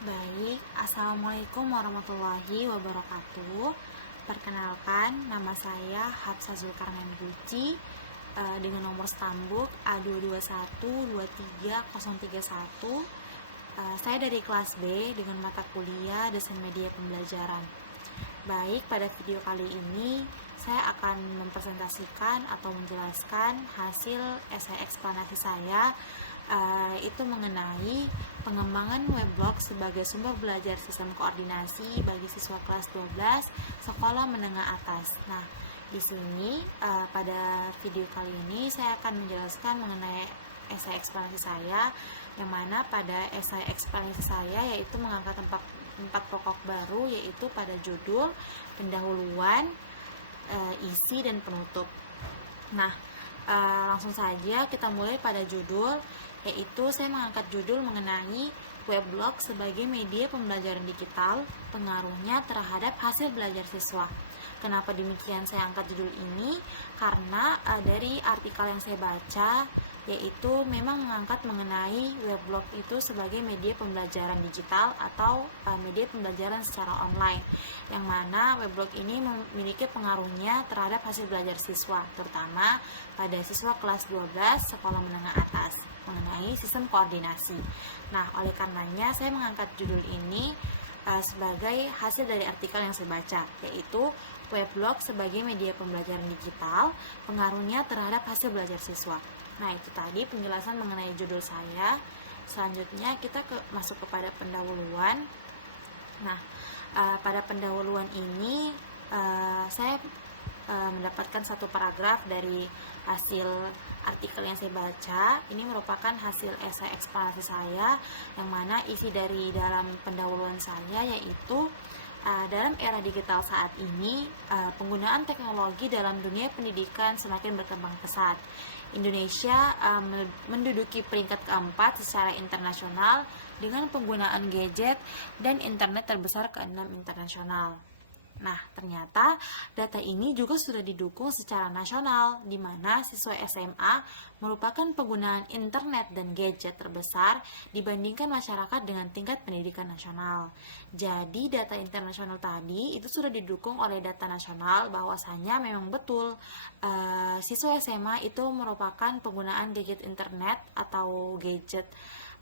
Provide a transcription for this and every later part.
Baik, Assalamualaikum warahmatullahi wabarakatuh. Perkenalkan, nama saya Hafsah Zulkarnain Buci dengan nomor stambuk A221233031. Saya dari kelas B dengan mata kuliah Desain Media Pembelajaran. Baik, pada video kali ini saya akan mempresentasikan atau menjelaskan hasil esai eksplanasi saya, itu mengenai pengembangan weblog sebagai sumber belajar sistem koordinasi bagi siswa kelas 12 sekolah menengah atas. Nah, di sini pada video kali ini saya akan menjelaskan mengenai esai eksplanasi saya, yang mana pada esai eksplanasi saya yaitu mengangkat empat pokok baru, yaitu pada judul, pendahuluan, isi, dan penutup. Nah, langsung saja kita mulai pada judul, yaitu saya mengangkat judul mengenai weblog sebagai media pembelajaran digital, pengaruhnya terhadap hasil belajar siswa. Kenapa demikian saya angkat judul ini? Karena dari artikel yang saya baca, yaitu memang mengangkat mengenai weblog itu sebagai media pembelajaran digital atau media pembelajaran secara online, yang mana weblog ini memiliki pengaruhnya terhadap hasil belajar siswa, terutama pada siswa kelas 12 sekolah menengah atas, mengenai sistem koordinasi. Nah, oleh karenanya saya mengangkat judul ini sebagai hasil dari artikel yang saya baca, yaitu weblog sebagai media pembelajaran digital, pengaruhnya terhadap hasil belajar siswa. Nah, itu tadi penjelasan mengenai judul saya. Selanjutnya kita masuk kepada pendahuluan. Nah, pada pendahuluan ini saya mendapatkan satu paragraf dari hasil artikel yang saya baca. Ini merupakan hasil esai eksplanasi saya, yang mana isi dari dalam pendahuluan saya yaitu dalam era digital saat ini, penggunaan teknologi dalam dunia pendidikan semakin berkembang pesat. Indonesia menduduki peringkat keempat secara internasional dengan penggunaan gadget dan internet terbesar ke-6 internasional. Nah, ternyata data ini juga sudah didukung secara nasional, di mana siswa SMA merupakan penggunaan internet dan gadget terbesar dibandingkan masyarakat dengan tingkat pendidikan nasional. Jadi, data internasional tadi itu sudah didukung oleh data nasional, bahwasanya memang betul siswa SMA itu merupakan penggunaan gadget internet atau gadget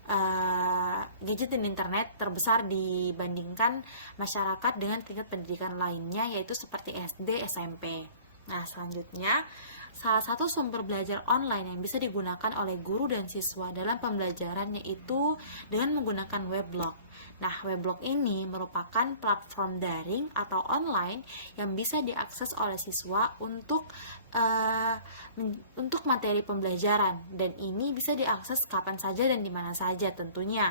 dan internet terbesar dibandingkan masyarakat dengan tingkat pendidikan lainnya, yaitu seperti SD, SMP. Nah, selanjutnya, salah satu sumber belajar online yang bisa digunakan oleh guru dan siswa dalam pembelajaran yaitu dengan menggunakan weblog. Nah, weblog ini merupakan platform daring atau online yang bisa diakses oleh siswa untuk materi pembelajaran, dan ini bisa diakses kapan saja dan di mana saja tentunya.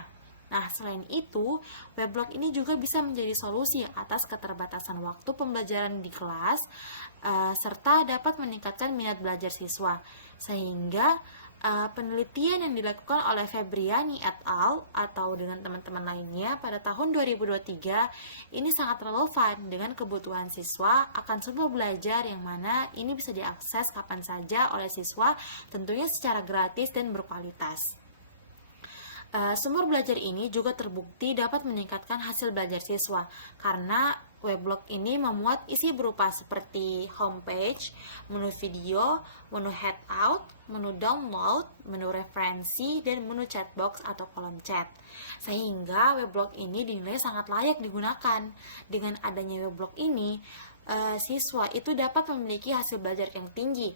Nah, selain itu, weblog ini juga bisa menjadi solusi atas keterbatasan waktu pembelajaran di kelas, serta dapat meningkatkan minat belajar siswa. Sehingga penelitian yang dilakukan oleh Febriani et al. Atau dengan teman-teman lainnya pada tahun 2023 ini sangat relevan dengan kebutuhan siswa akan sebuah belajar yang mana ini bisa diakses kapan saja oleh siswa, tentunya secara gratis dan berkualitas. Sumber belajar ini juga terbukti dapat meningkatkan hasil belajar siswa, karena weblog ini memuat isi berupa seperti homepage, menu video, menu handout, menu download, menu referensi, dan menu chatbox atau kolom chat. Sehingga weblog ini dinilai sangat layak digunakan. Dengan adanya weblog ini, siswa itu dapat memiliki hasil belajar yang tinggi,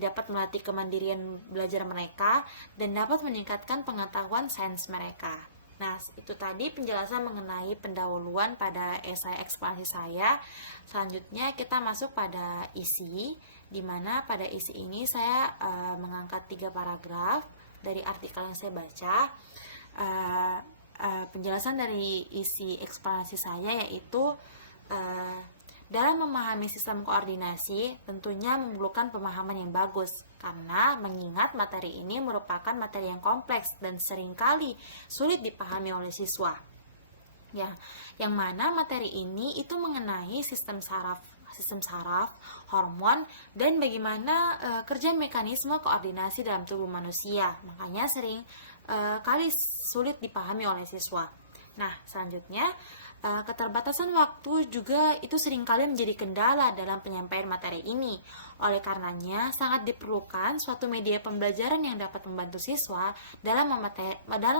dapat melatih kemandirian belajar mereka, dan dapat meningkatkan pengetahuan sains mereka. Nah, itu tadi penjelasan mengenai pendahuluan pada esai eksplanasi saya. Selanjutnya kita masuk pada isi, di mana pada isi ini saya mengangkat 3 paragraf dari artikel yang saya baca. Penjelasan dari isi eksplanasi saya yaitu dalam memahami sistem koordinasi, tentunya memerlukan pemahaman yang bagus, karena mengingat materi ini merupakan materi yang kompleks dan seringkali sulit dipahami oleh siswa. Ya, yang mana materi ini itu mengenai sistem saraf, hormon, dan bagaimana kerja mekanisme koordinasi dalam tubuh manusia. Makanya sering kali sulit dipahami oleh siswa. Nah, selanjutnya, keterbatasan waktu juga itu seringkali menjadi kendala dalam penyampaian materi ini. Oleh karenanya, sangat diperlukan suatu media pembelajaran yang dapat membantu siswa dalam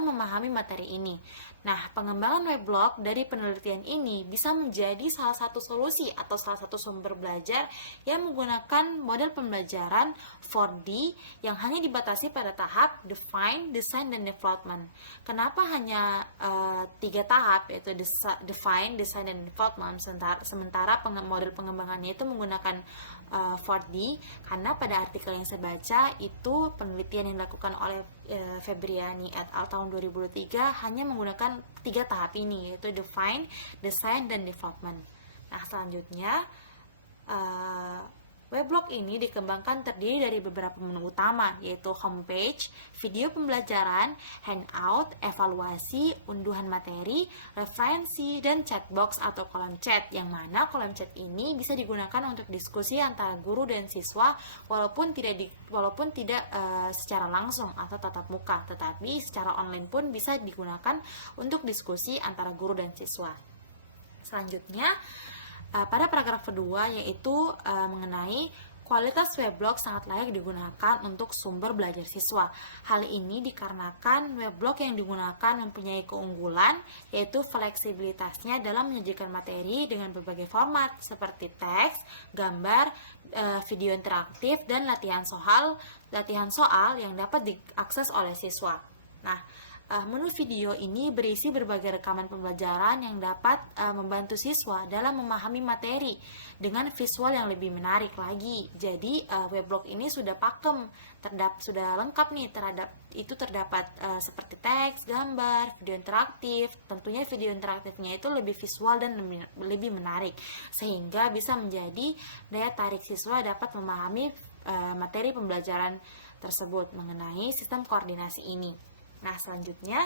memahami materi ini. Nah, pengembangan weblog dari penelitian ini bisa menjadi salah satu solusi atau salah satu sumber belajar yang menggunakan model pembelajaran 4D yang hanya dibatasi pada tahap define, design, dan development. Kenapa hanya 3 tahap, yaitu define, design, dan development, sementara model pengembangannya itu menggunakan 4D? Karena pada artikel yang saya baca itu penelitian yang dilakukan oleh Febriani et al. Tahun 2023 hanya menggunakan 3 tahap ini, yaitu define, design, dan development. Nah, selanjutnya weblog ini dikembangkan terdiri dari beberapa menu utama, yaitu homepage, video pembelajaran, handout, evaluasi, unduhan materi, referensi, dan chatbox atau kolom chat, yang mana kolom chat ini bisa digunakan untuk diskusi antara guru dan siswa walaupun tidak secara langsung atau tatap muka, tetapi secara online pun bisa digunakan untuk diskusi antara guru dan siswa. Selanjutnya, pada paragraf kedua, yaitu mengenai kualitas weblog sangat layak digunakan untuk sumber belajar siswa. Hal ini dikarenakan weblog yang digunakan mempunyai keunggulan, yaitu fleksibilitasnya dalam menyajikan materi dengan berbagai format seperti teks, gambar, video interaktif, dan latihan soal yang dapat diakses oleh siswa. Nah, menu video ini berisi berbagai rekaman pembelajaran yang dapat membantu siswa dalam memahami materi dengan visual yang lebih menarik lagi. Jadi weblog ini sudah pakem, sudah lengkap nih, terdapat seperti teks, gambar, video interaktif. Tentunya video interaktifnya itu lebih visual dan lebih menarik, sehingga bisa menjadi daya tarik siswa dapat memahami materi pembelajaran tersebut mengenai sistem koordinasi ini. Nah, selanjutnya,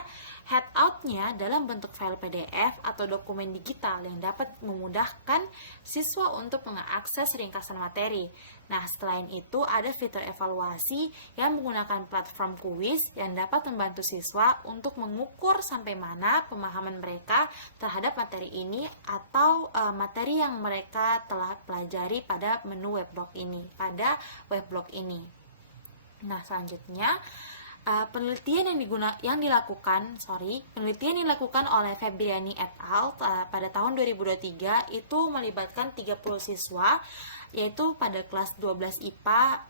handout-nya dalam bentuk file PDF atau dokumen digital yang dapat memudahkan siswa untuk mengakses ringkasan materi. Nah, selain itu, ada fitur evaluasi yang menggunakan platform kuis yang dapat membantu siswa untuk mengukur sampai mana pemahaman mereka terhadap materi ini atau materi yang mereka telah pelajari pada menu weblog ini, Nah, selanjutnya, penelitian yang dilakukan oleh Febriani et al. Pada tahun 2023 itu melibatkan 30 siswa, yaitu pada kelas 12 IPA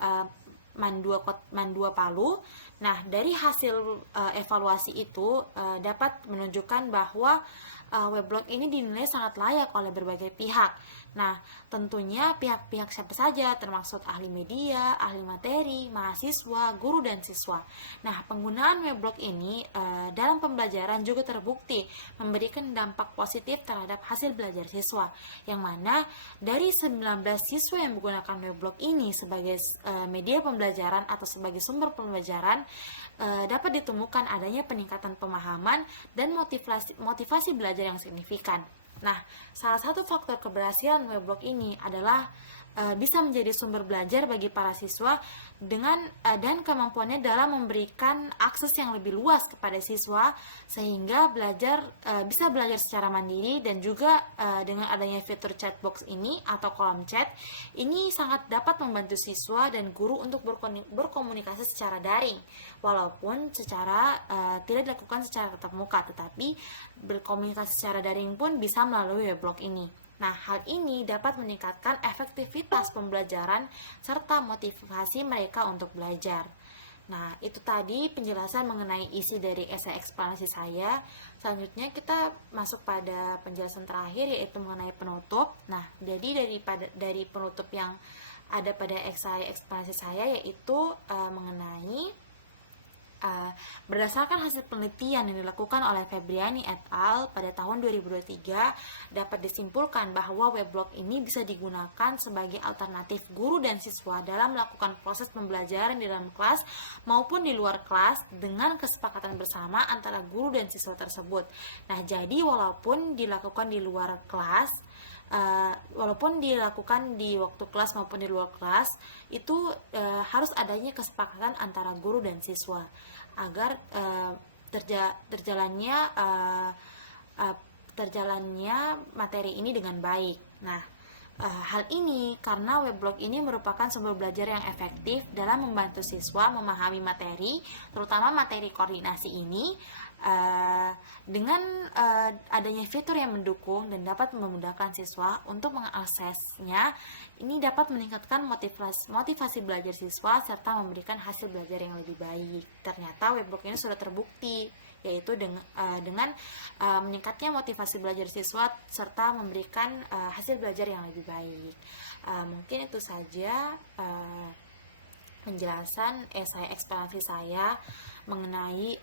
MAN 2 Palu. Nah, dari hasil evaluasi itu dapat menunjukkan bahwa weblog ini dinilai sangat layak oleh berbagai pihak. Nah, tentunya pihak-pihak siapa saja, termasuk ahli media, ahli materi, mahasiswa, guru, dan siswa. Nah, penggunaan weblog ini dalam pembelajaran juga terbukti memberikan dampak positif terhadap hasil belajar siswa, yang mana dari 19 siswa yang menggunakan weblog ini sebagai media pembelajaran atau sebagai sumber pembelajaran, dapat ditemukan adanya peningkatan pemahaman dan motivasi belajar yang signifikan. Nah, salah satu faktor keberhasilan weblog ini adalah bisa menjadi sumber belajar bagi para siswa dan kemampuannya dalam memberikan akses yang lebih luas kepada siswa, sehingga bisa belajar secara mandiri. Dan juga dengan adanya fitur chatbox ini atau kolom chat ini sangat dapat membantu siswa dan guru untuk berkomunikasi secara daring, walaupun tidak dilakukan secara tatap muka, tetapi berkomunikasi secara daring pun bisa melalui weblog ini. Nah, hal ini dapat meningkatkan efektivitas pembelajaran serta motivasi mereka untuk belajar. Nah, itu tadi penjelasan mengenai isi dari esai eksplanasi saya. Selanjutnya kita masuk pada penjelasan terakhir, yaitu mengenai penutup. Nah, jadi dari penutup yang ada pada esai eksplanasi saya, yaitu mengenai berdasarkan hasil penelitian yang dilakukan oleh Febriani et al. Pada tahun 2023, dapat disimpulkan bahwa weblog ini bisa digunakan sebagai alternatif guru dan siswa dalam melakukan proses pembelajaran di dalam kelas maupun di luar kelas dengan kesepakatan bersama antara guru dan siswa tersebut. Nah, jadi walaupun dilakukan di luar kelas, walaupun dilakukan di waktu kelas maupun di luar kelas, itu harus adanya kesepakatan antara guru dan siswa agar terjalannya terjalannya materi ini dengan baik. Nah, hal ini karena weblog ini merupakan sumber belajar yang efektif dalam membantu siswa memahami materi, terutama materi koordinasi ini, dengan adanya fitur yang mendukung dan dapat memudahkan siswa untuk mengaksesnya. Ini dapat meningkatkan motivasi belajar siswa serta memberikan hasil belajar yang lebih baik. Ternyata weblog ini sudah terbukti, yaitu dengan meningkatnya motivasi belajar siswa serta memberikan hasil belajar yang lebih baik. Mungkin itu saja penjelasan eksplanasi saya mengenai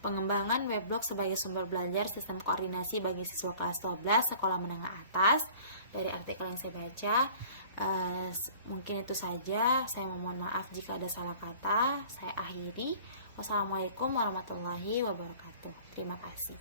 pengembangan weblog sebagai sumber belajar sistem koordinasi bagi siswa kelas 12 sekolah menengah atas dari artikel yang saya baca. Mungkin itu saja. Saya mohon maaf jika ada salah kata. Saya akhiri. Wassalamualaikum warahmatullahi wabarakatuh. Terima kasih.